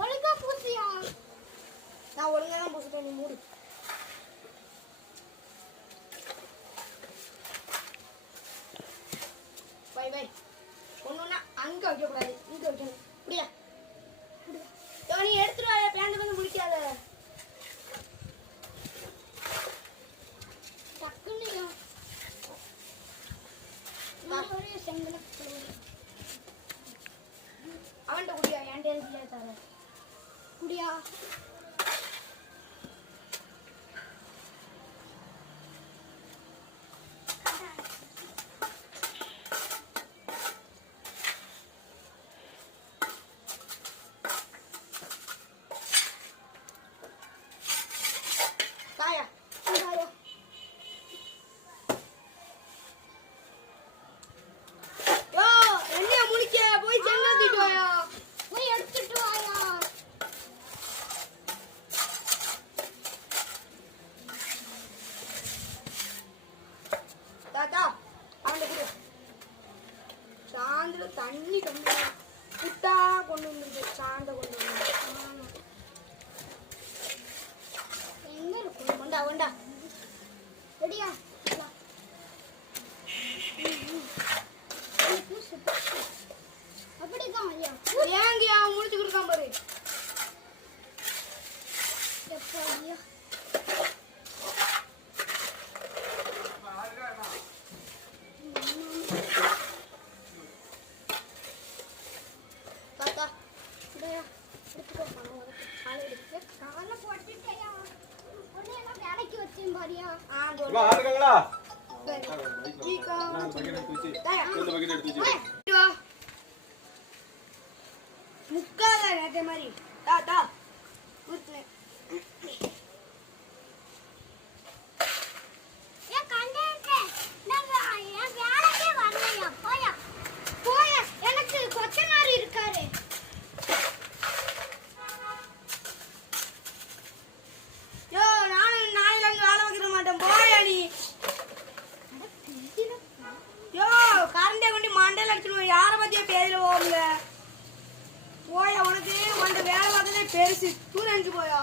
ஒழுங்கா பூசியா? நான் ஒழுங்கா தான் பூசிட்டேன், நீ மூடு. By by. ஒண்ணுன்னா அங்க வைக்க கூடாது, இங்க வைக்கணும். புரியா? நீ எடுத்துட்டு வா, பேண்ட் வந்து முடிக்காத. டக்குன்னு செங்கல அவன்கிட்ட குடியா, என்கிட்ட தர குடியா. சாந்தில தண்ணி கம்மி புட்டா கொண்டு வந்து சாந்த கொண்டு வந்து எங்க இருக்கும்? கொண்டா கொண்டா ரெடியா? அப்படிதான் ஐயா. ஏங்கயா முடிச்சு கொடுக்காம பாரு. ஐயா முக்கால நேற்று மாதிரி தாத்தா எனக்கு கொச்சனார் இருக்காரு. நானும் நாயில வேலை வைக்கிற மாட்டேன். போயா நீ கரண்டே கொண்டு மண்டையில் அடிச்சுடுவோம். யாரை பத்தியே பேரில் போவாங்க. போயா உனக்கு உன்ட வேலை பார்த்ததே பெருசு. தூரம் நினைச்சு போயா.